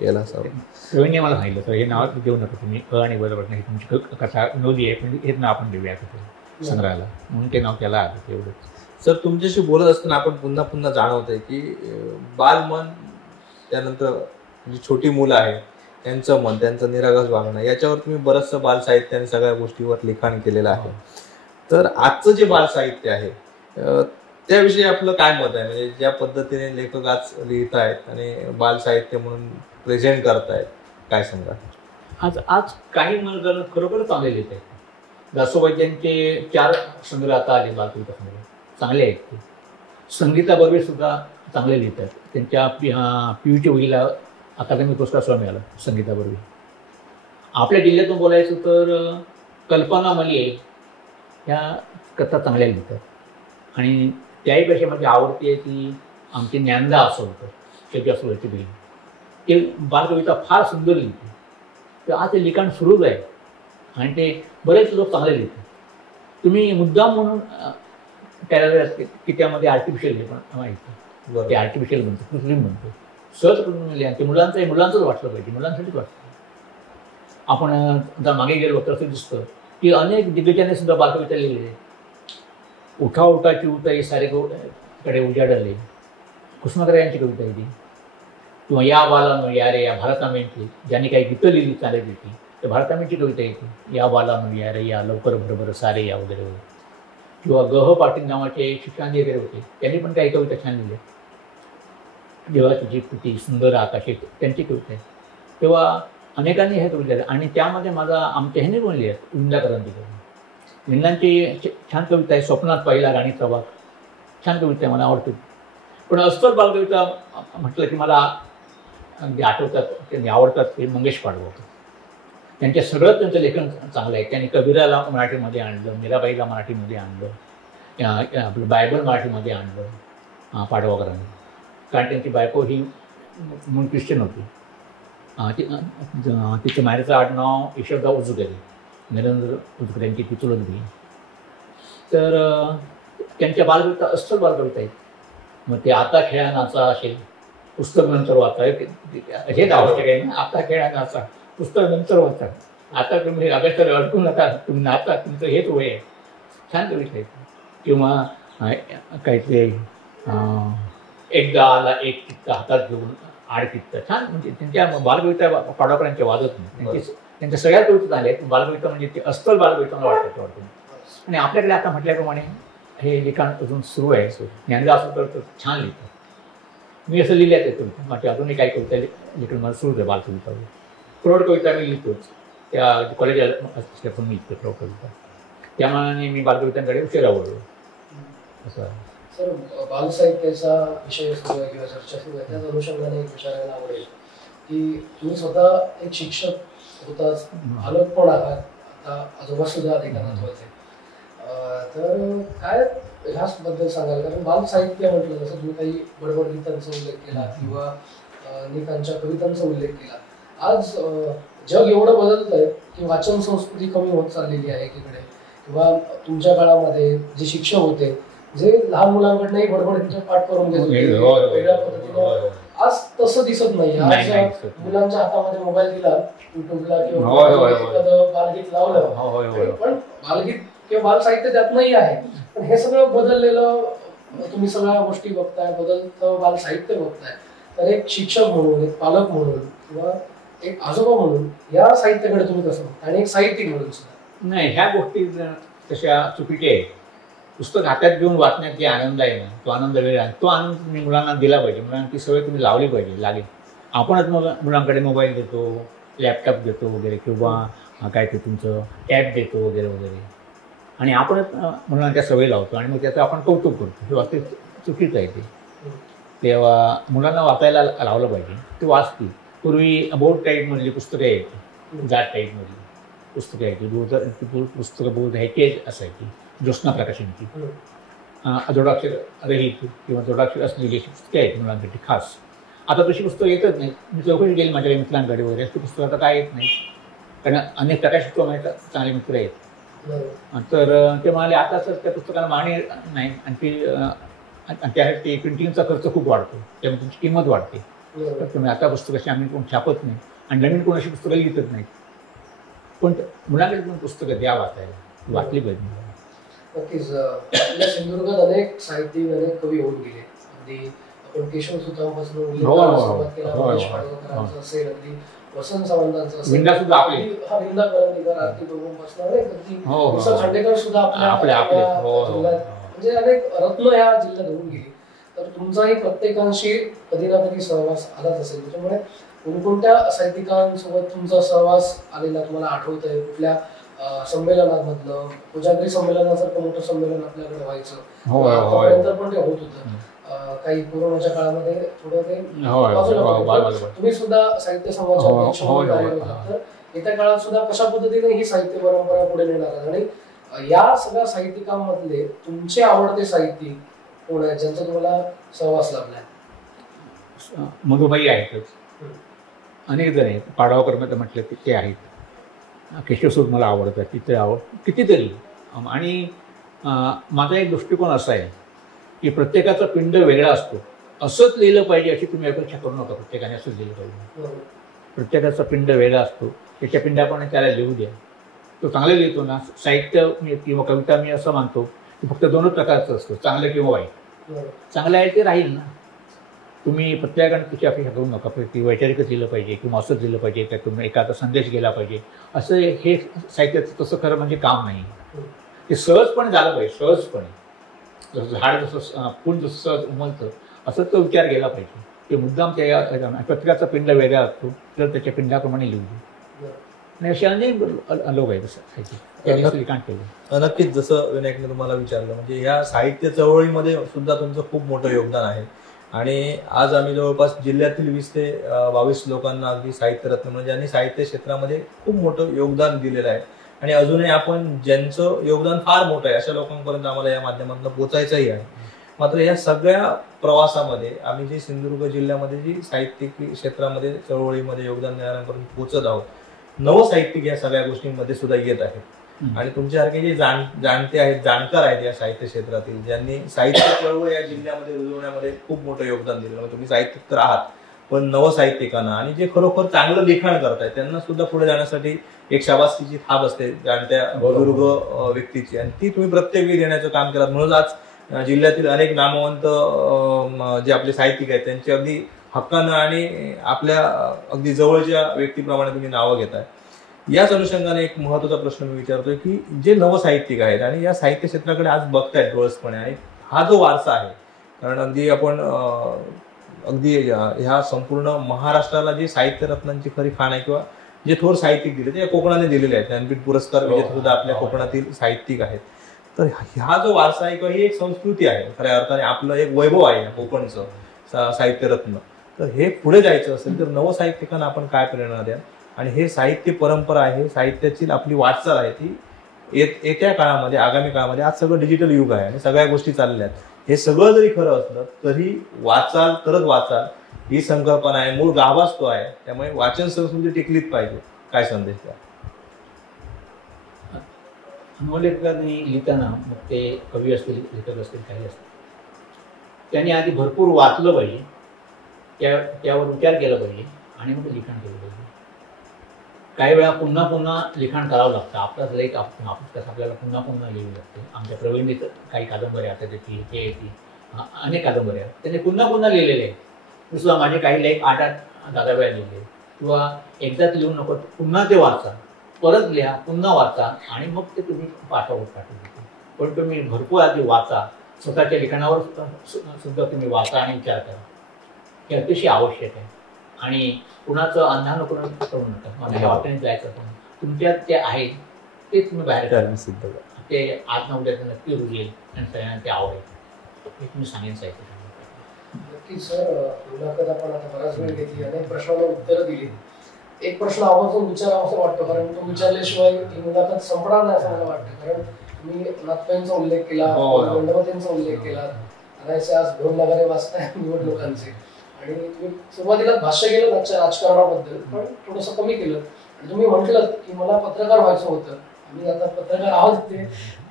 केलं असावं. प्रवीणने मला सांगितलं सर हे नाव देऊ नका तुम्ही, अ आणि बचा प्रश्न ही तुमची कथा विनोदी आहे, पण हेच नाव आपण देऊया संग्रहाला, म्हणून ते नाव त्याला आलं. एवढंच. सर तुमच्याशी बोलत असताना आपण पुन्हा पुन्हा जाणवत आहे की बालमन, त्यानंतर जी छोटी मुलं आहेत त्यांचं मन, त्यांचं निरागस वागणं, याच्यावर तुम्ही बरंचसं बालसाहित्य आणि सगळ्या गोष्टीवर लिखाण केलेलं आहे. तर आजचं जे बालसाहित्य आहे त्याविषयी आपलं काय मत आहे? म्हणजे ज्या पद्धतीने लेखक आज लिहित आहेत आणि बालसाहित्य म्हणून प्रेझेंट करतायत, काय सांगा? आज काही मुलं खरोखर चांगले लिहित आहेत. दासोबाईंचे 4 संग्रह आता आले बालकविता संग्रह, चांगले आहेत ते. संगीता बर्वे सुद्धा चांगले लिहितात. त्यांच्या PUT वहीला अकादमी पुरस्कार सुद्धा मिळाला संगीता बर्वे. आपल्या जिल्ह्यातून बोलायचं तर कल्पना मले ह्या कथा चांगल्या लिहितात. आणि त्याहीपेक्षा माझी आवडती आहे ती आमची ज्ञानदा असोलकर, शेवटी असोलची बहीण. ते बालकविता फार सुंदर लिहिते. तर आज ते लिखाण सुरूच आहे आणि ते बरेच लोक चांगले लिहितात. तुम्ही मुद्दाम म्हणून त्याला की त्यामध्ये आर्टिफिशियल हे पण माहिती, ते आर्टिफिशियल बनतो, कृत्रिम बनतो, सहज करून लिहा. ते मुलांचंच वाटलं पाहिजे, मुलांसाठीच वाटतं. आपण आता मागे गेलो तर असं दिसतं की अनेक दिग्गजांनी सुद्धा बालकविता लिहिलेली. उठा उठा चिवताई सारे कडे उजाडले, कुसुमाग्रज यांची कविता आहे ती. किंवा या बालानो या रे या भारतामेंची, ज्यांनी काही गीतं लिहिली चालेल ती, तर भारतामेंची कविता येते. या बालानो या रे या लवकर भरभर सारे या वगैरे वगैरे. किंवा गह पाटील नावाचे शिक्षांनी वगैरे होते, त्यांनी पण काही कविता छान लिहिल्या. देवाची जी कृती सुंदर आकाशे त्यांची कविता आहे. तेव्हा अनेकांनी हे कविता आणि त्यामध्ये माझा आमच्या ह्याने पण लिहिल्या विंदा करंदीकर. विंदांची छान कविता आहे. स्वप्नात पाहिला राणीचा वाघ, छान कविता आहे, मला आवडते. पण अस्सल बालकविता म्हटलं की मला अगदी आठवतात, त्यांनी आवडतात ते मंगेश पाडगावकर. त्यांच्या सगळं त्यांचं लेखन चांगलं आहे. त्यांनी कबीराला मराठीमध्ये आणलं, मीराबाईला मराठीमध्ये आणलं, आपलं बायबल मराठीमध्ये आणलं पाडगावकरांनी. कारण त्यांची बायको ही मूळ ख्रिश्चन होती. तिचं माहेरचं आडनाव यशोदा उजगरे, नरेंद्र उजगरे यांची ती चुलत बहीण. तर त्यांच्या बालकविता अस्सल बालकविता आहेत. मग ते आता खेळा नाचा असेल, पुस्तक नंतर वाचा, हेच आवश्यक आहे ना. आता खेळा नाचा, पुस्तक नंतर वाचा, आता तुम्ही अभ्यासाला अडकू नका, तुम्ही नाचा, तुमचं हेच वय आहे. छान कविता आहेत. किंवा काहीतरी एकदा आला एक चित्त हातात घेऊन आड चित्त, छान. म्हणजे त्यांच्या बालकविता पाडगावकरांच्या वादत नाही. त्यांच्या सगळ्या कविता झाल्या आहेत. बालकविता म्हणजे ते अस्सल बालकविता मला वाटतं. आणि आपल्याकडे आता म्हटल्याप्रमाणे हे लिखाण अजून सुरू आहे. ज्ञानदा असं तर छान लिहितात. मी असं लिहिल्यात आहे कविता. माझ्या अजूनही काही कविता लिखाण मला सुरू आहे बालकविता. प्रौढ कविता मी लिहितोच, त्या कॉलेज असल्यापासून मी लिहितो प्रौढ कविता. त्यामुळे मी बालकवितांकडे उशिरा वळलो असं. सर, बालसाहित्याचा विषय सुरू आहे किंवा चर्चा सुरू आहे, त्याच अनुषंगाने एक विचारायला आवडेल की तुम्ही स्वतः एक शिक्षक होता, पालक पण आहात, आता आजोबा सुद्धा अधिकारात होते. तर काय ह्याबद्दल सांगाल? कारण बालसाहित्य म्हटलं, जसं तुम्ही काही बडबड गीतांचा उल्लेख केला किंवा अनेकांच्या कवितांचा उल्लेख केला, आज जग एवढं बदलतंय की वाचन संस्कृती कमी होत चाललेली आहे एकीकडे. किंवा तुमच्या काळामध्ये जे शिक्षक होते, जे लहान मुलांकडनंही बडबड गीतं पाठ करून घेत होते वेगळ्या पद्धतीने, आज तसं दिसत नाही. आज मुलांच्या हातामध्ये मोबाईल दिला, युट्यूबला किंवा एखादं बालगीत लावलं, पण बालगीत किंवा बालसाहित्य त्यात नाही आहे. पण हे सगळं बदललेलं तुम्ही सगळ्या गोष्टी बघताय, बदलतं बालसाहित्य बघताय. तर एक शिक्षक म्हणून, एक पालक म्हणून किंवा एक आजोबा म्हणून या साहित्याकडे तुम्ही कसं बघता, आणि एक साहित्यिक म्हणून सुद्धा? नाही, ह्या गोष्टी तशा चुकीच्या आहेत. पुस्तक हातात घेऊन वाचण्यात जे आनंद आहे ना, तो आनंद वेगळा आहे. तो आनंद तुम्ही मुलांना दिला पाहिजे, मुलांना ती सवय तुम्ही लावली पाहिजे. लागेल आपणच मुलांकडे मोबाईल देतो, लॅपटॉप देतो वगैरे, किंवा काय ते तुमचं टॅब देतो वगैरे वगैरे, आणि आपणच मुलांना त्या सवयी लावतो आणि मग त्याचं आपण कौतुक करतो. हे वास्तविक चुकीचं आहे ते. तेव्हा मुलांना वाचायला लावलं पाहिजे, ते वाचतील. पूर्वी बोर्ड टाईपमधली पुस्तकं यायची, जाट टाईपमधली पुस्तकं यायची, पुस्तकं बोर्ड ह्याची असायची, ज्योत्स्ना प्रकाशनची, जोडाक्षर रहित किंवा जोडाक्षर असलेली पुस्तकं आहेत मुलांसाठी खास. आता तशी पुस्तकं येतच नाही. मी चौकशी गेली माझ्या मित्रांकडे वगैरे, अशी पुस्तकं आता काय येत नाही, कारण अनेक प्रकाशित माझे चांगले मित्र आहेत. तर ते म्हणाले आता सर त्या पुस्तकाला मागणी नाही, आणि त्यासाठी प्रिंटिंगचा खर्च खूप वाढतो, त्यामुळे तुमची किंमत वाढते. तर तुम्ही आता पुस्तकाशी आम्ही कोण छापत नाही आणि नवीन कोणाशी पुस्तकं लिहितच नाहीत. पण मुलांकडे पण पुस्तकं द्या वाचायला, वाचली पाहिजे. नक्कीच. आपल्या सिंधुदुर्गात अनेक साहित्यिक, अनेक कवी होऊन गेले. अगदी आपण केशव सुतांपासून सुरुवात केला, रमेश पाडगावकरांचं असेल, अगदी वसंत सावंतांचं असेल, विंदा सुद्धा आपली, विंदा करंदीकर, आरती बरोबरपासून अनेक, अगदी खांडेकर सुद्धा आपल्या म्हणजे अनेक रत्न ह्या जिल्ह्यात होऊन गेली. तर तुमचाही प्रत्येकांशी कधी ना कधी सहवास आलाच असेल. त्याच्यामुळे कोणकोणत्या साहित्यिकांसोबत तुमचा सहवास आलेला तुम्हाला आठवत आहे? कुठल्या संमेलनामधलं? कोजागरी संमेलनासारखं मोठं संमेलन आपल्याकडे व्हायचं, आतापर्यंत पण ते होत होतं. काही कोरोनाच्या काळामध्ये थोडं ते तुम्ही सुद्धा साहित्य संघाच्या अध्यक्ष म्हणून कार्यरत आहात. तर येत्या काळात सुद्धा कशा पद्धतीने ही साहित्य परंपरा पुढे नेणार आहात, आणि या सगळ्या साहित्यिकांमधले तुमचे आवडते साहित्यिक कोण आहेत ज्यांचा तुम्हाला सहवास लाभलाय? मधुबाई आहेतच, अनेक जण आहेत. पाडगावकर म्हटलं की ते आहेत. केशवसूत मला आवडतात, तिथे कितीतरी. आणि माझा एक दृष्टिकोन असा आहे की प्रत्येकाचा पिंड वेगळा असतो, असंच लिहिलं पाहिजे अशी तुम्ही अपेक्षा करू नका. प्रत्येकाने असंच लिहिलं पाहिजे. प्रत्येकाचा पिंड वेगळा असतो, त्याच्या पिंडाप्रमाणे त्याला लिहू द्या. तो चांगलं लिहितो ना. साहित्य किंवा कविता मी असं मानतो की फक्त दोनच प्रकारचं असतं, चांगलं किंवा वाईट. चांगलं आहे ते राहील ना. तुम्ही प्रत्येकाने त्याची अपेक्षा करू नका की वैचारिकच लिहिलं पाहिजे किंवा असंच लिहिलं पाहिजे, त्यातून एखादा संदेश गेला पाहिजे. असं हे साहित्याचं तसं खरं म्हणजे काम नाही. ते सहजपणे झालं पाहिजे, सहजपणे. जसं झाड जसं फुल जसं सहज उमलतं असंच तो विचार गेला पाहिजे. ते मुद्दाम त्या प्रत्येकाचा पिंड वेगळा असतो, तर त्याच्या पिंडाप्रमाणे लिहू दे. आणि असे अनेक लोक आहेत असं लिखाण केलं. नक्कीच. जसं विनायकने तुम्हाला विचारलं, म्हणजे ह्या साहित्य चळवळीमध्ये सुद्धा तुमचं खूप मोठं योगदान आहे. आणि आज आम्ही जवळपास जिल्ह्यातील 20 ते 22 लोकांना अगदी साहित्य रत्न म्हणजे ज्यांनी साहित्य क्षेत्रामध्ये खूप मोठं योगदान दिलेलं आहे. आणि अजूनही आपण ज्यांचं योगदान फार मोठं आहे अशा लोकांपर्यंत आम्हाला या माध्यमातून पोहोचायचंही आहे. मात्र या सगळ्या प्रवासामध्ये आम्ही जे सिंधुदुर्ग जिल्ह्यामध्ये जी साहित्यिक क्षेत्रामध्ये चळवळीमध्ये योगदान देणाऱ्यांपर्यंत पोहोचत आहोत, नवसाहित्यिक या सगळ्या गोष्टींमध्ये सुद्धा येत आहेत. आणि तुमच्यासारखे जे जाणते आहेत, जाणकार आहेत या साहित्य क्षेत्रातील, ज्यांनी साहित्य चळवळ या जिल्ह्यामध्ये रुजवण्यामध्ये खूप मोठं योगदान दिलं. तुम्ही साहित्यिक तर आहात, पण नवसाहित्यिकांना आणि जे खरोखर चांगलं लिखाण करतायत त्यांना सुद्धा पुढे जाण्यासाठी एक शाबासकीची थाप असते जाणत्या बुजुर्ग व्यक्तीची, आणि ती तुम्ही प्रत्येक वेळी देण्याचं काम केलं. म्हणून आज जिल्ह्यातील अनेक नामवंत जे आपले साहित्यिक आहेत त्यांची अगदी हक्कानं आणि आपल्या अगदी जवळच्या व्यक्तीप्रमाणे तुम्ही नावं घेताय. याच अनुषंगाने एक महत्वाचा प्रश्न मी विचारतोय की जे नवसाहित्यिक आहेत आणि या साहित्य क्षेत्राकडे आज बघतायत डोळसपणे, आणि हा जो वारसा आहे, कारण अगदी आपण अगदी ह्या संपूर्ण महाराष्ट्राला जे साहित्य रत्नांची खरी खाण आहे किंवा जे थोर साहित्यिक दिले ते कोकणाने दिलेले आहेत. ज्ञानपीठ पुरस्कार विजेते सुद्धा आपल्या कोकणातील साहित्यिक आहेत. तर हा जो वारसा आहे किंवा ही एक संस्कृती आहे, खऱ्या अर्थाने आपलं एक वैभव आहे कोकणचं साहित्य रत्न. तर हे पुढे जायचं असेल तर नवसाहित्यिकांना आपण काय प्रेरणा द्या? आणि हे साहित्य परंपरा आहे, साहित्याची आपली वाटचाल आहे, ती येत्या काळामध्ये, आगामी काळामध्ये, आज सगळं डिजिटल युग आहे आणि सगळ्या गोष्टी चालल्या आहेत. हे सगळं जरी खरं असलं तरी वाचाल तरच वाचाल ही संकल्पना आहे, मूळ गाभास तो आहे. त्यामुळे वाचन संस्कृती टिकलीच पाहिजे. काय संदेश द्या? नवलेखकांनी लिहिताना, मग ते कवी असतील, लेखक असतील, काही असतील, त्यांनी आधी भरपूर वाचलं पाहिजे, त्यावर विचार केला पाहिजे आणि मग लिखाण केलं पाहिजे. काही वेळा पुन्हा पुन्हा लिखाण करावं लागतं. आपलाच लेख आपल्याला पुन्हा पुन्हा लिहावी लागते. आमच्या प्रवीणीत काही कादंबऱ्या आता त्याची हे येते, अनेक कादंबऱ्या त्यांनी पुन्हा पुन्हा लिहिलेले आहेत. मी सुद्धा माझे काही लेख 8-8 वेळा लिहिले, किंवा एकदाच लिहू नको, पुन्हा ते वाचा. परत लिहा, पुन्हा वाचा आणि मग ते तुम्ही पाठावर पाठवू. पण तुम्ही भरपूर आधी वाचा, स्वतःच्या लिखाणावर सुद्धा तुम्ही वाचा आणि विचार करा. हे अतिशय आवश्यक आहे. आणि कुणाचं अंधानुकरण करू नका. मला ह्या वाटेने जायचं पण तुमच्यात ते आहे ते तुम्ही बाहेर सिद्ध करा. ते आज ना उद्या नक्की रुजेल आणि सगळ्यांना ते आवडेल हे तुम्ही सांगायचं. नक्की सर, मुलाखत आपण आता बराच वेळ घेतली, अनेक प्रश्नांना उत्तरं दिली. एक प्रश्न आवर्जून विचारावा असं वाटतं, कारण तो विचारल्याशिवाय ही मुलाखत संपणार नाही असं मला वाटतं. कारण तुम्ही नाथपेंचा उल्लेख केला, गंडवतेंचा उल्लेख केला, अनायसे आज ढोल नगारे वाचताय निवडणुकांचे, आणि तुम्ही सुरुवातीला भाष्य केलं आजच्या राजकारणाबद्दल, पण थोडंसं कमी केलं. आणि तुम्ही म्हटलं की मला पत्रकार व्हायचं होतं, आम्ही आता पत्रकार आहोत ते,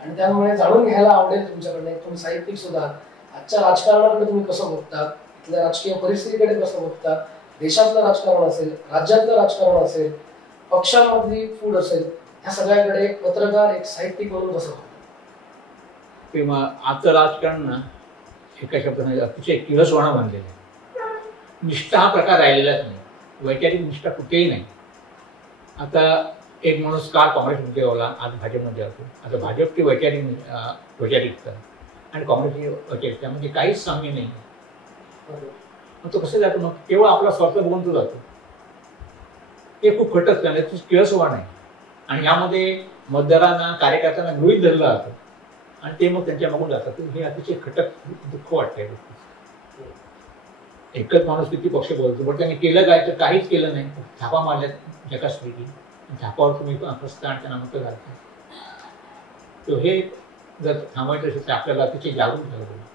आणि त्यामुळे जाणून घ्यायला आवडेल तुमच्याकडनं. तुम्ही साहित्यिक सुद्धा, आजच्या राजकारणाकडे तुम्ही कसं बघता, इथल्या राजकीय परिस्थितीकडे कसं बघता, देशातलं राजकारण असेल, राज्यातलं राजकारण असेल, पक्षांमधली फूड असेल, ह्या सगळ्याकडे एक पत्रकार, एक साहित्यिक म्हणून कसं बघता? किंवा आजचं राजकारण ना एका शब्दाने अतिशय किळसवाणं बनलेलं आहे. निष्ठा हा प्रकार राहिलेलाच नाही. वैचारिक निष्ठा कुठेही नाही. आता एक माणूस काल काँग्रेसमध्ये होता, आज भाजपमध्ये होतो. आता भाजपची वैचारिकता आणि काँग्रेसची वैचारिकता म्हणजे काहीच साम्य नाही. मग तो कसं जातो? मग केवळ आपला स्वार्थ बघून तो जातो. हे खूप खटक त्याने किळसवाण आहे. आणि यामध्ये मतदारांना, कार्यकर्त्यांना गृहीत धरलं जातं आणि ते मग त्यांच्या मागून जातात. हे अतिशय खटक, दुःख वाटतंय. एकच माणूस किती पक्ष बोलतो, पण त्यांनी केलं काय तर काहीच केलं नाही. छापा मारल्या जगासपैकी, छापावर तुम्ही प्रस्ताव आणि त्यांना मतं घालता. तर हे जर थांबायचं असेल तर आपल्याला अतिशय जागरूक झालं पाहिजे.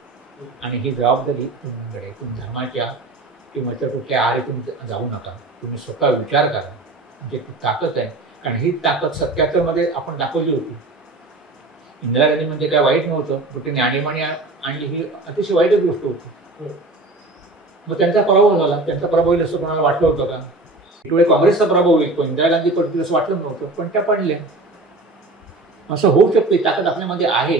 आणि ही जबाबदारी तुमच्याकडे, तुम्ही धर्माच्या किंवा इतर कुठल्या आहारी तुम्ही जाऊ नका. तुम्ही स्वतः विचार करा. म्हणजे ती ताकद आहे. कारण ही ताकद 77मध्ये आपण दाखवली होती. इंदिरा गांधी म्हणजे काय वाईट नव्हतं, पण त्यांनी आणीबाणी आणली ही अतिशय वाईटच गोष्ट होती. मग त्यांचा पराभव झाला. त्यांचा पराभव होईल असं कोणाला वाटलं होतं का? इकडे काँग्रेसचा पराभव होईल, पण इंदिरा गांधी पडतील असं वाटलं नव्हतं, पण त्या पडल्या. असं होऊ शकते. ताकद आपल्यामध्ये आहे.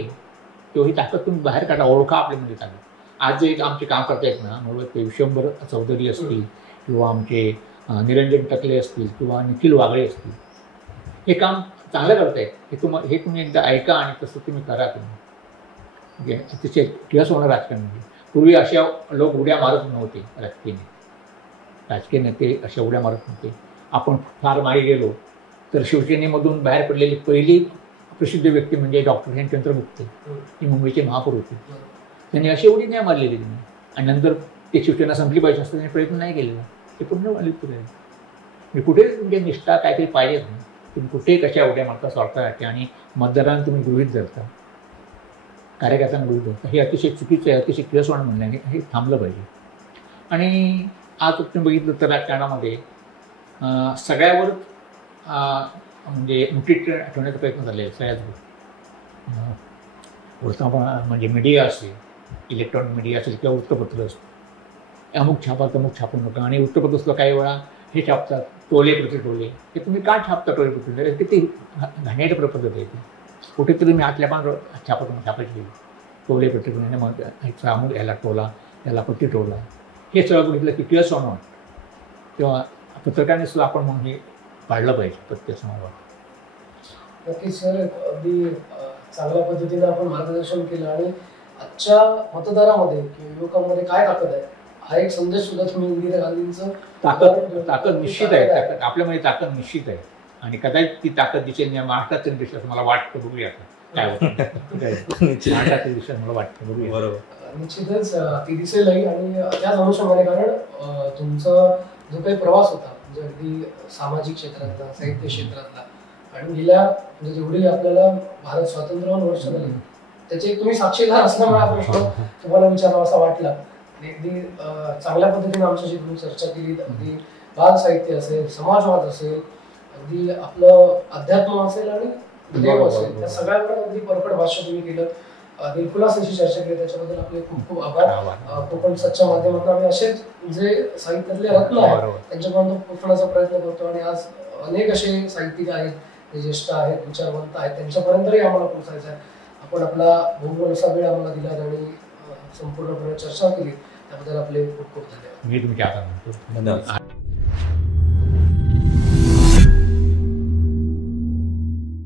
तेव्हा ही ताकद तुम्ही बाहेर काढा, ओळखा आपल्यामध्ये ताकद. आज जे एक आमचे काम करतायत ना, मुळात ते विश्वंभर चौधरी असतील किंवा आमचे निरंजन टकले असतील किंवा निखिल वागळे असतील, हे काम चांगलं करतायत. हे तुम्ही एकदा ऐका आणि तसं तुम्ही करा. तुम्ही अतिशय किळस होणार राजकारण. पूर्वी अशा लोक उड्या मारत नव्हते. राजकीय नेते अशा उड्या मारत नव्हते. आपण फार मागे गेलो तर शिवसेनेमधून बाहेर पडलेली पहिली प्रसिद्ध व्यक्ती म्हणजे डॉक्टर हेमचंद्र गुप्ते. ही मुंबईचे महापौर होते. त्यांनी अशी उडी नाही मारलेली त्यांनी. आणि नंतर ते शिवसेना संपली पाहिजे असं त्यांनी प्रयत्न नाही केलेला. ते पूर्ण आली पुढे. म्हणजे कुठे तुमची निष्ठा काहीतरी पाहिजे नाही. तुम्ही कुठेही कशा उड्या मारता स्वार्थासाठी आणि मतदारांना तुम्ही गृहीत धरता, कार्यकर्त्यांना गृहीत धरता. हे अतिशय चुकीचं आहे. अतिशय किळसवाणं म्हणल्याने हे थांबलं पाहिजे. आणि आज तुम्ही बघितलं तर राजकारणामध्ये सगळ्यावर म्हणजे मुठीत ठेवण्याचा प्रयत्न झाले आहे. सगळ्याच वृत्तपत्र म्हणजे मीडिया असेल, इलेक्ट्रॉनिक मीडिया असेल किंवा वृत्तपत्र असतं, अमुक छापा तमुक छापू नका. आणि वृत्तपत्र असलं काही वेळा हे छापतात टोले प्रति टोले. हे तुम्ही का छापता टोले प्रति टोले? किती घाणेरडी पद्धत आहे ती. कुठेतरी मी आतल्या पण छापायची टोले प्रति टोले. मग अमुक याला टोला, याला प्रति टोला. हे सगळं बघितलं की किळसवाणं वाटतं. तेव्हा पत्रकाराने सुद्धा आपण म्हणून हे पाळलं पाहिजे प्रत्येक समाजात. नक्कीच सर, अगदी चांगल्या पद्धतीने आपण मार्गदर्शन केलं. आणि आजच्या मतदारामध्ये किंवा युवकांमध्ये काय ताकद आहे हा एक संदेश सुद्धा तुम्ही इंदिरा गांधींचं ताकद निश्चित आहे. ताकद आपल्यामध्ये ताकद निश्चित आहे. आणि कदाचित ती ताकद दिसेल या महाराष्ट्रातील दिशेत मला वाटतं. बघूया काय होतं. महाराष्ट्रातील दिशेत मला वाटतं. बघूया. बरोबर, निश्चितच ती दिसेलही. आणि त्याच अनुषंगाने, कारण तुमचा जो काही प्रवास होता म्हणजे अगदी सामाजिक क्षेत्रातला, साहित्य क्षेत्रातला, आणि गेल्या म्हणजे जेवढी आपल्याला भारत स्वातंत्र्य वर्ष झाले त्याचे तुम्ही साक्षीदार असल्यामुळे हा प्रश्न तुम्हाला विचारावा असा वाटला. अगदी चांगल्या पद्धतीने आमच्याशी तुम्ही चर्चा केली. अगदी बाल साहित्य असेल, समाजवाद असेल, अगदी आपलं अध्यात्म असेल आणि देव असेल, त्या सगळ्यांकडे अगदी परखड भाष्य तुम्ही केलं. दिलखुलास अशी चर्चा केली, त्याच्याबद्दल आपले खूप खूप आभार. कोकण सच्च्या माध्यमातून आम्ही असेच जे साहित्यातले रत्न आहेत त्यांच्यापर्यंत पोहोचण्याचा प्रयत्न करतो. आणि आज अनेक असे साहित्यिक आहेत, जे ज्येष्ठ आहेत, विचारवंत आहेत, त्यांच्यापर्यंतही आम्हाला पोहोचायचं आहे. आपण आपला बहुमूल्य असा वेळ आम्हाला दिला आणि संपूर्णपणे चर्चा केली, त्याबद्दल आपले खूप खूप धन्यवाद. मी तुमचे आभार मानतो. धन्यवाद.